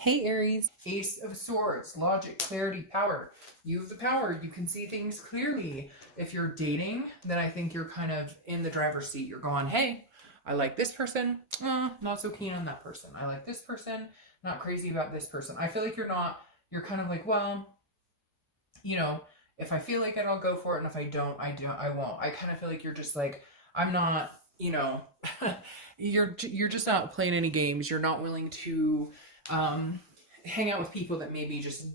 Hey Aries, Ace of Swords, logic, clarity, power. You have the power. You can see things clearly. If you're dating, then I think you're kind of in the driver's seat. You're going, hey, I like this person. Not so keen on that person. I like this person. Not crazy about this person. I feel like you're not, you're kind of like, well, you know, if I feel like it, I'll go for it. And if I don't, I won't. I kind of feel like you're just like, I'm not, you're just not playing any games. You're not willing to um, hang out with people that maybe just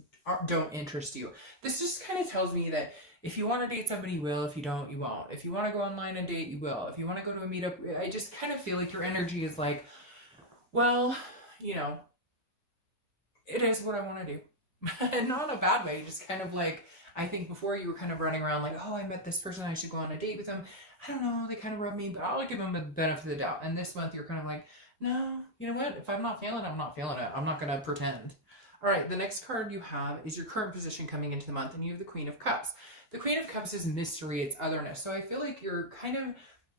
don't interest you. This just kind of tells me that if you want to date somebody, you will. If you don't, you won't. If you want to go online and date, you will. If you want to go to a meetup, I just kind of feel like your energy is like, well, you know, it is what I want to do. And not in a bad way, just kind of like, I think before you were kind of running around like, oh, I met this person, I should go on a date with them. I don't know, they kind of rub me, but I'll give them the benefit of the doubt. And this month you're kind of like, no, you know what? If I'm not feeling it, I'm not feeling it. I'm not going to pretend. All right, the next card you have is your current position coming into the month, and you have the Queen of Cups. The Queen of Cups is mystery, it's otherness. So I feel like you're kind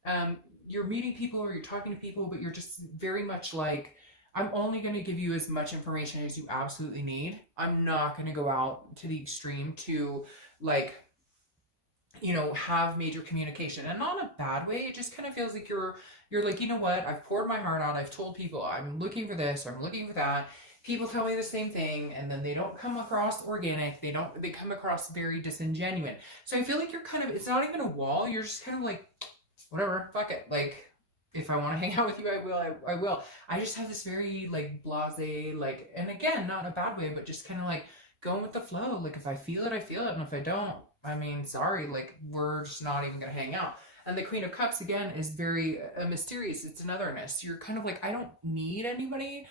of, you're meeting people or you're talking to people, but you're just very much like, I'm only going to give you as much information as you absolutely need. I'm not going to go out to the extreme to like, have major communication, and not in a bad way. It just kind of feels like you're like, you know what? I've poured my heart out. I've told people I'm looking for this, or I'm looking for that. People tell me the same thing, and then they don't come across organic. They come across very disingenuous. So I feel like you're kind of, it's not even a wall. You're just kind of like, whatever, fuck it. Like, if I want to hang out with you, I will. I will. I just have this very like blasé, like, and again, not in a bad way, but just kind of like going with the flow. Like, if I feel it, I feel it, and if I don't, I mean, sorry. Like, we're just not even gonna hang out. And the Queen of Cups again is very mysterious. It's an otherness. You're kind of like, I don't need anybody.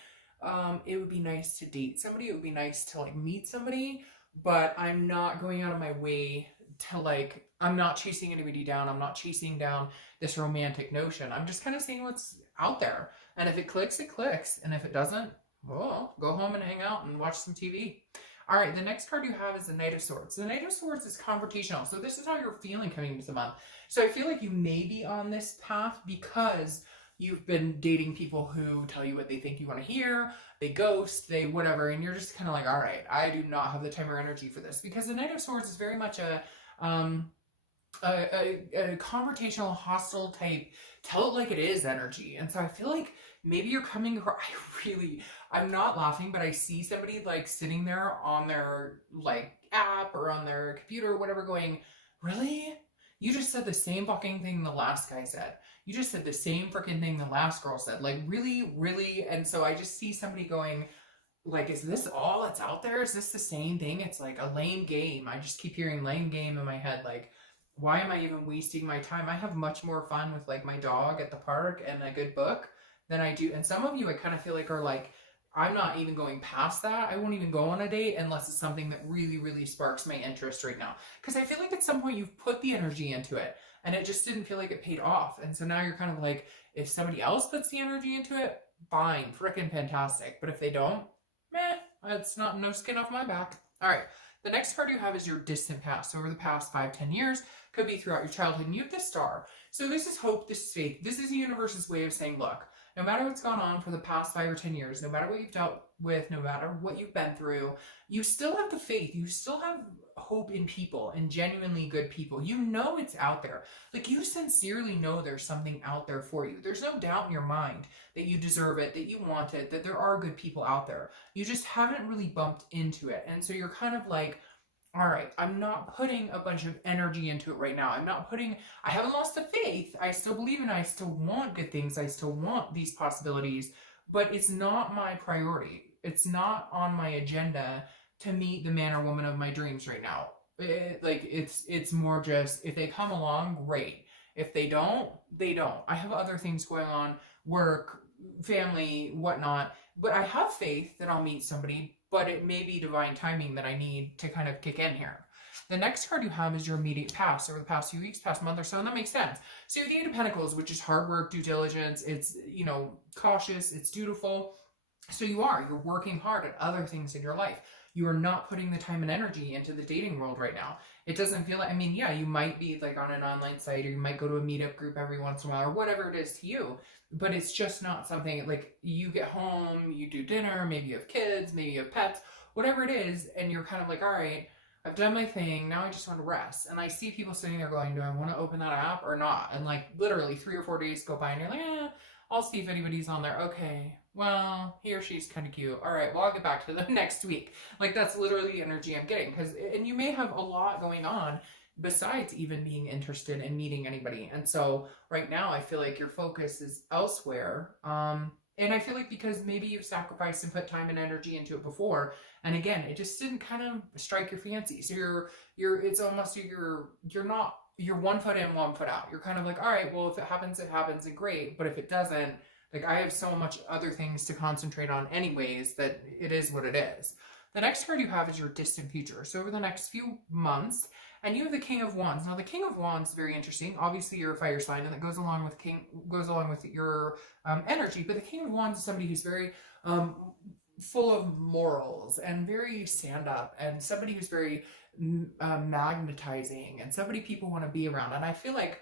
It would be nice to date somebody. It would be nice to like meet somebody, but I'm not going out of my way to like. I'm not chasing anybody down. I'm not chasing down this romantic notion. I'm just kind of seeing what's out there. And if it clicks, it clicks. And if it doesn't, well, go home and hang out and watch some TV. All right, the next card you have is the Knight of Swords. The Knight of Swords is confrontational. So this is how you're feeling coming into the month. So I feel like you may be on this path because you've been dating people who tell you what they think you want to hear, they ghost, they whatever, and you're just kind of like, all right, I do not have the time or energy for this. Because the Knight of Swords is very much a confrontational, hostile type, tell it like it is energy. And so I feel like maybe you're coming across, I'm not laughing, but I see somebody like sitting there on their like app or on their computer or whatever going, really? You just said the same fucking thing the last guy said. You just said the same freaking thing the last girl said. Like, really, really? And so I just see somebody going, like, is this all that's out there? Is this the same thing? It's like a lame game. I just keep hearing lame game in my head. Like, why am I even wasting my time? I have much more fun with like my dog at the park and a good book than I do. And some of you I kind of feel like are like, I'm not even going past that. I won't even go on a date unless it's something that really, really sparks my interest right now. Because I feel like at some point you've put the energy into it and it just didn't feel like it paid off. And so now you're kind of like, if somebody else puts the energy into it, fine, freaking fantastic. But if they don't, meh, it's not, no skin off my back. All right. The next card you have is your distant past. So over the past 5-10 years, could be throughout your childhood, and you have the star. So this is hope, this is faith. This is the universe's way of saying, look, no matter what's gone on for the past 5 or 10 years, no matter what you've dealt with, no matter what you've been through, you still have the faith. You still have hope in people and genuinely good people. You know it's out there. Like, you sincerely know there's something out there for you. There's no doubt in your mind that you deserve it, that you want it, that there are good people out there. You just haven't really bumped into it. And so you're kind of like, all right, I'm not putting a bunch of energy into it right now. I haven't lost the faith. I still believe in it. I still want good things. I still want these possibilities, but it's not my priority. It's not on my agenda to meet the man or woman of my dreams right now. It's more just, if they come along, great. If they don't, they don't. I have other things going on, work, family, whatnot, but I have faith that I'll meet somebody, but it may be divine timing that I need to kind of kick in here. The next card you have is your immediate past, over the past few weeks, past month or so, and that makes sense. So you have the Eight of Pentacles, which is hard work, due diligence, it's, cautious, it's dutiful. So you're working hard at other things in your life. You are not putting the time and energy into the dating world right now. It doesn't feel like, I mean, yeah, you might be like on an online site, or you might go to a meetup group every once in a while, or whatever it is to you, but it's just not something like you get home, you do dinner, maybe you have kids, maybe you have pets, whatever it is, and you're kind of like, all right, I've done my thing, now I just want to rest. And I see people sitting there going, do I want to open that app or not? And like literally 3 or 4 days go by and you're like, I'll see if anybody's on there. Okay, well, he or she's kind of cute. All right, well, I'll get back to them next week. Like, that's literally the energy I'm getting. And you may have a lot going on besides even being interested in meeting anybody. And so right now, I feel like your focus is elsewhere. And I feel like because maybe you've sacrificed and put time and energy into it before, and again, it just didn't kind of strike your fancy. So it's almost you're 1 foot in, 1 foot out. You're kind of like, all right, well, if it happens, and great. But if it doesn't, like, I have so much other things to concentrate on anyways that it is what it is. The next card you have is your distant future. So over the next few months, and you have the King of Wands. Now, the King of Wands is very interesting. Obviously, you're a fire sign, and that goes along with your energy. But the King of Wands is somebody who's very full of morals and very stand up, and somebody who's very magnetizing, and somebody people want to be around. And I feel like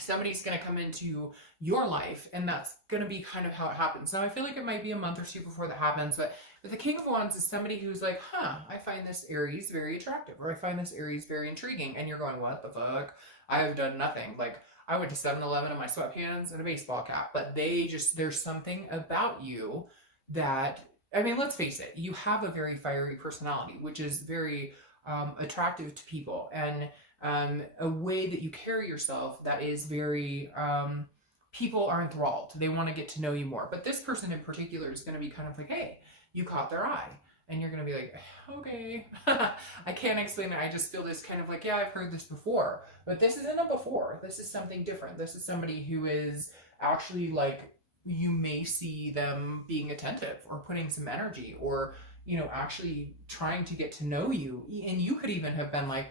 somebody's going to come into your life, and that's going to be kind of how it happens. Now, I feel like it might be a month or two before that happens, but the King of Wands is somebody who's like, I find this Aries very attractive, or I find this Aries very intriguing. And you're going, what the fuck? I have done nothing. Like, I went to 7-Eleven in my sweatpants and a baseball cap, but there's something about you that, I mean, let's face it, you have a very fiery personality, which is very attractive to people, and a way that you carry yourself that is very, people are enthralled. They want to get to know you more. But this person in particular is going to be kind of like, hey, you caught their eye. And you're going to be like, okay, I can't explain it. I just feel this kind of like, yeah, I've heard this before. But this isn't a before. This is something different. This is somebody who is actually like, you may see them being attentive or putting some energy, or, actually trying to get to know you. And you could even have been like,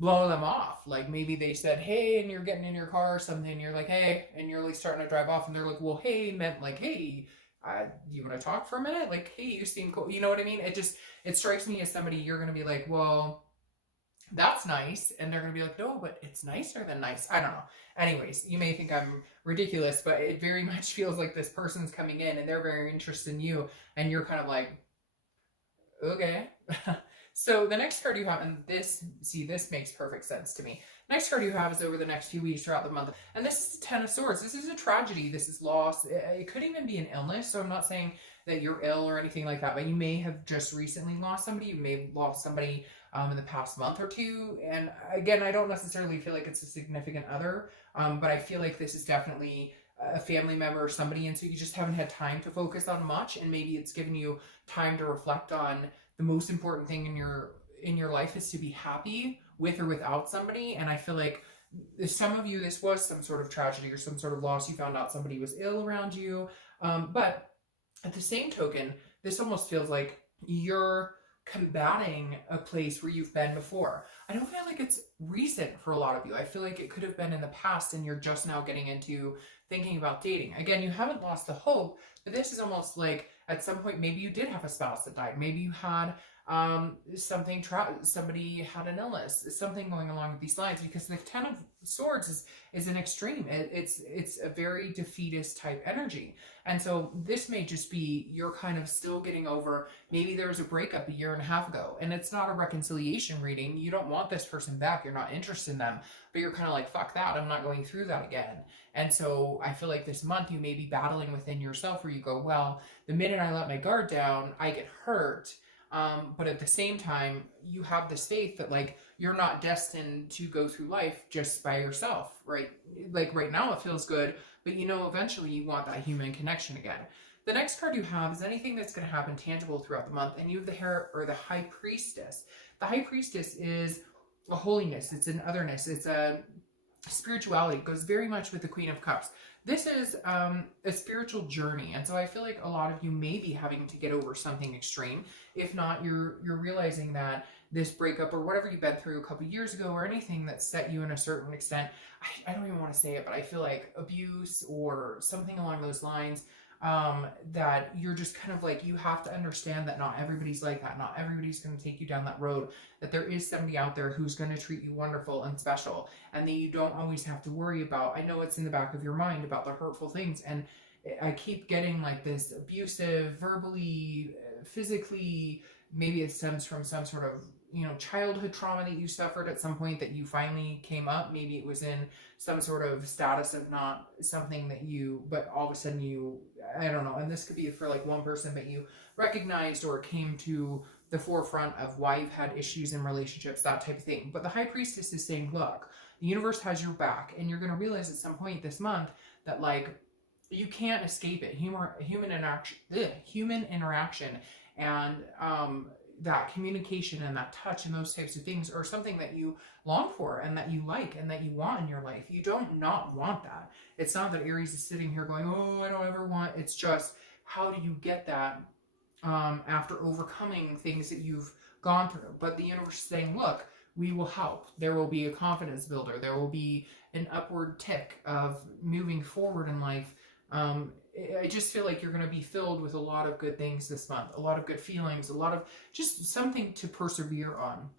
blow them off. Like, maybe they said, hey, and you're getting in your car or something, and you're like, hey, and you're like starting to drive off, and they're like, well, hey, meant like, hey, you want to talk for a minute? Like, hey, you seem cool. You know what I mean? It strikes me as somebody you're going to be like, well, that's nice. And they're going to be like, no, but it's nicer than nice. I don't know. Anyways, you may think I'm ridiculous, but it very much feels like this person's coming in and they're very interested in you. And you're kind of like, okay. So the next card you have, and this makes perfect sense to me. Next card you have is over the next few weeks throughout the month. And this is the Ten of Swords. This is a tragedy. This is loss. It could even be an illness. So I'm not saying that you're ill or anything like that, but you may have just recently lost somebody. You may have lost somebody in the past month or two. And again, I don't necessarily feel like it's a significant other, but I feel like this is definitely a family member or somebody. And so you just haven't had time to focus on much. And maybe it's given you time to reflect on the most important thing in your life is to be happy with or without somebody. And I feel like some of you, this was some sort of tragedy or some sort of loss. You found out somebody was ill around you. But at the same token, this almost feels like you're combating a place where you've been before. I don't feel like it's recent for a lot of you. I feel like it could have been in the past and you're just now getting into thinking about dating. Again, you haven't lost the hope, but this is almost like at some point, maybe you did have a spouse that died. Maybe you had somebody had an illness, something going along with these lines, because the Ten of Swords is an extreme. It's a very defeatist type energy. And so this may just be you're kind of still getting over, maybe there was a breakup 1.5 years ago, and it's not a reconciliation reading. You don't want this person back. You're not interested in them, but you're kind of like, fuck that. I'm not going through that again. And so I feel like this month you may be battling within yourself where you go, well, the minute I let my guard down, I get hurt. But at the same time, you have this faith that like you're not destined to go through life just by yourself, right? Like right now it feels good, but eventually you want that human connection again. The next card you have is anything that's going to happen tangible throughout the month, and you have the High Priestess. The High Priestess is a holiness, it's an otherness, it's a spirituality. It goes very much with the Queen of Cups. This is a spiritual journey, and so I feel like a lot of you may be having to get over something extreme. If not, you're realizing that this breakup or whatever you've been through a couple years ago or anything that set you in a certain extent, I don't even want to say it, but I feel like abuse or something along those lines, that you're just kind of like, you have to understand that not everybody's like that. Not everybody's going to take you down that road, that there is somebody out there who's going to treat you wonderful and special, and that you don't always have to worry about. I know it's in the back of your mind about the hurtful things, and I keep getting like this abusive, verbally, physically, maybe it stems from some sort of, you know, childhood trauma that you suffered at some point that you finally came up. Maybe it was in some sort of status of not something that you, but all of a sudden you, I don't know, and this could be for like one person, but you recognized or came to the forefront of why you've had issues in relationships, that type of thing. But the High Priestess is saying, look, the universe has your back, and you're going to realize at some point this month that like, you can't escape it. Human interaction, and that communication and that touch and those types of things are something that you long for and that you like and that you want in your life. You don't not want that. It's not that Aries is sitting here going, oh, I don't ever want. It's just, how do you get that after overcoming things that you've gone through? But the universe is saying, look, we will help. There will be a confidence builder. There will be an upward tick of moving forward in life. I just feel like you're going to be filled with a lot of good things this month, a lot of good feelings, a lot of just something to persevere on.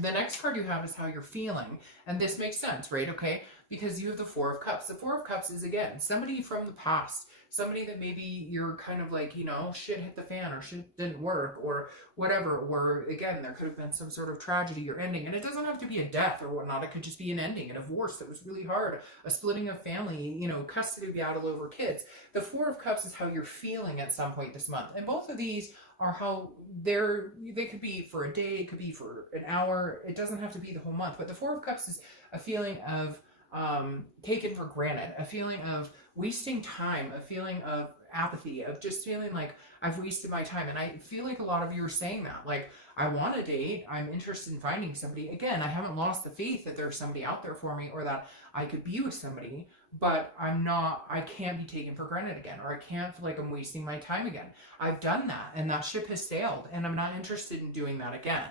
The next card you have is how you're feeling. And this makes sense, right? Okay. Because you have the Four of Cups. The Four of Cups is, again, somebody from the past, somebody that maybe you're kind of like, you know, shit hit the fan, or shit didn't work, or whatever, or again, there could have been some sort of tragedy or ending. And it doesn't have to be a death or whatnot. It could just be an ending, a divorce that was really hard, a splitting of family, you know, custody battle over kids. The Four of Cups is how you're feeling at some point this month. And both of these are how they could be for a day, it could be for an hour. It doesn't have to be the whole month. But the Four of Cups is a feeling of taken for granted, a feeling of wasting time, a feeling of apathy, of just feeling like I've wasted my time. And I feel like a lot of you are saying that, like, I want a date, I'm interested in finding somebody. Again, I haven't lost the faith that there's somebody out there for me, or that I could be with somebody, but I can't be taken for granted again, or I can't feel like I'm wasting my time again. I've done that, and that ship has sailed, and I'm not interested in doing that again.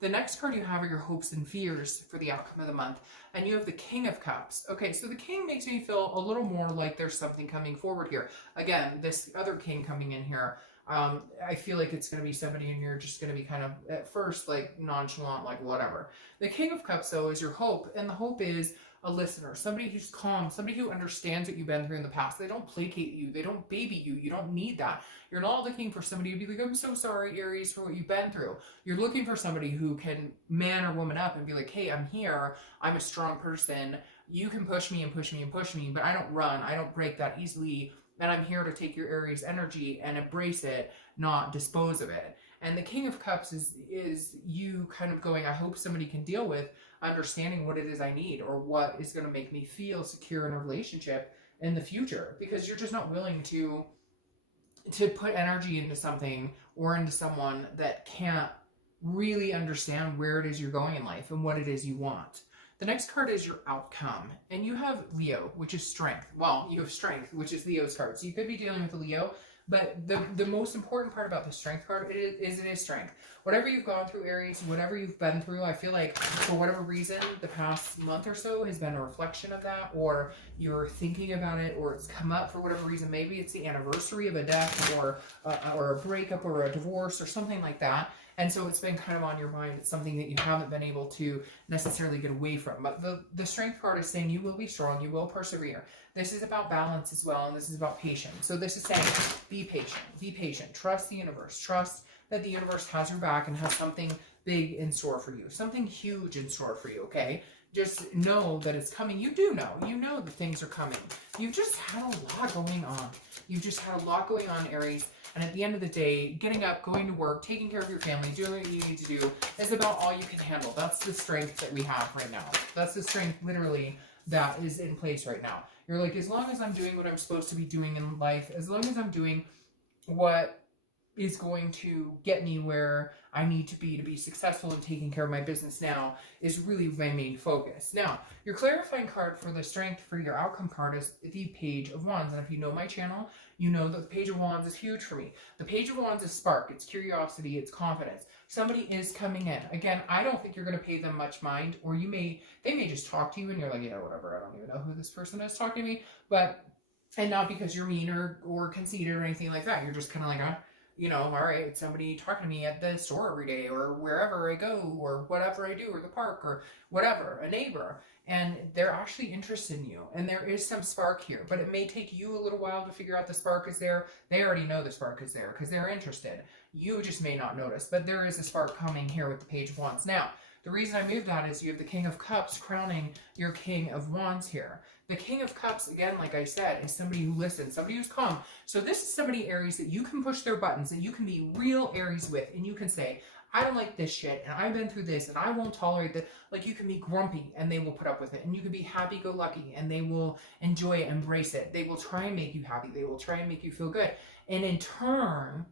The next card you have are your hopes and fears for the outcome of the month. And you have the King of Cups. Okay, so the King makes me feel a little more like there's something coming forward here. Again, this other King coming in here, I feel like it's going to be somebody, and you're just going to be kind of, at first, like, nonchalant, like, whatever. The King of Cups, though, is your hope. And the hope is a listener, somebody who's calm, somebody who understands what you've been through in the past. They don't placate you. They don't baby you. You don't need that. You're not looking for somebody to be like, I'm so sorry, Aries, for what you've been through. You're looking for somebody who can man or woman up and be like, hey, I'm here. I'm a strong person. You can push me and push me and push me, but I don't run. I don't break that easily. And I'm here to take your Aries energy and embrace it, not dispose of it. And the King of Cups is you kind of going, I hope somebody can deal with understanding what it is I need, or what is going to make me feel secure in a relationship in the future, because you're just not willing to put energy into something or into someone that can't really understand where it is you're going in life and what it is you want. The next card is your outcome, and you have Leo, which is strength. Well, you have strength, which is Leo's card. So you could be dealing with a Leo, but the most important part about the strength card is strength. Whatever you've gone through, Aries, whatever you've been through, I feel like for whatever reason, the past month or so has been a reflection of that, or you're thinking about it, or it's come up for whatever reason. Maybe it's the anniversary of a death, or a breakup, or a divorce, or something like that. And so it's been kind of on your mind. It's something that you haven't been able to necessarily get away from. But the strength card is saying you will be strong, you will persevere. This is about balance as well, and this is about patience. So this is saying, be patient, trust the universe, trust that the universe has your back and has something big in store for you, something huge in store for you, okay? Just know that it's coming. You do know. You know that things are coming. You've just had a lot going on. You've just had a lot going on, Aries. And at the end of the day, getting up, going to work, taking care of your family, doing what you need to do is about all you can handle. That's the strength that we have right now. That's the strength, literally, that is in place right now. You're like, as long as I'm doing what I'm supposed to be doing in life, as long as I'm doing what is going to get me where I need to be successful in taking care of my business now, is really my main focus. Now, your clarifying card for the strength for your outcome card is the Page of Wands. And if you know my channel, you know that the Page of Wands is huge for me. The Page of Wands is spark, it's curiosity, it's confidence. Somebody is coming in. Again, I don't think you're going to pay them much mind, or they may just talk to you and you're like, yeah, whatever, I don't even know who this person is talking to me. But And not because you're mean or conceited or anything like that. You're just kind of like, all right, it's somebody talking to me at the store every day or wherever I go or whatever I do or the park or whatever, a neighbor. And they're actually interested in you. And there is some spark here, but it may take you a little while to figure out the spark is there. They already know the spark is there because they're interested. You just may not notice, but there is a spark coming here with the Page of Wands. Now, the reason I moved that is you have the King of Cups crowning your King of Wands here. The King of Cups, again, like I said, is somebody who listens, somebody who's calm. So this is somebody, Aries, that you can push their buttons, that you can be real Aries with, and you can say, I don't like this shit, and I've been through this, and I won't tolerate that. Like, you can be grumpy, and they will put up with it. And you can be happy-go-lucky, and they will enjoy it, embrace it. They will try and make you happy. They will try and make you feel good. And in turn,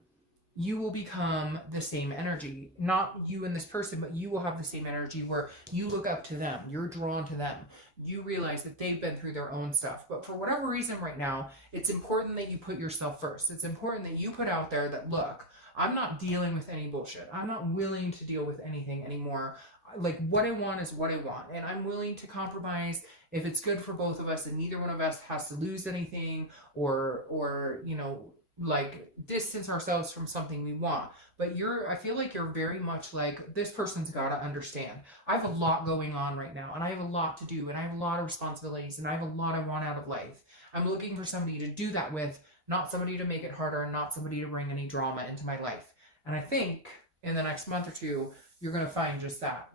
you will become the same energy. Not you and this person, but you will have the same energy where you look up to them. You're drawn to them. You realize that they've been through their own stuff. But for whatever reason right now, it's important that you put yourself first. It's important that you put out there that, look, I'm not dealing with any bullshit. I'm not willing to deal with anything anymore. Like, what I want is what I want. And I'm willing to compromise if it's good for both of us and neither one of us has to lose anything or like distance ourselves from something we want. But I feel like you're very much like, this person's got to understand. I have a lot going on right now, and I have a lot to do, and I have a lot of responsibilities, and I have a lot I want out of life. I'm looking for somebody to do that with, not somebody to make it harder, and not somebody to bring any drama into my life. And I think in the next month or two, you're going to find just that.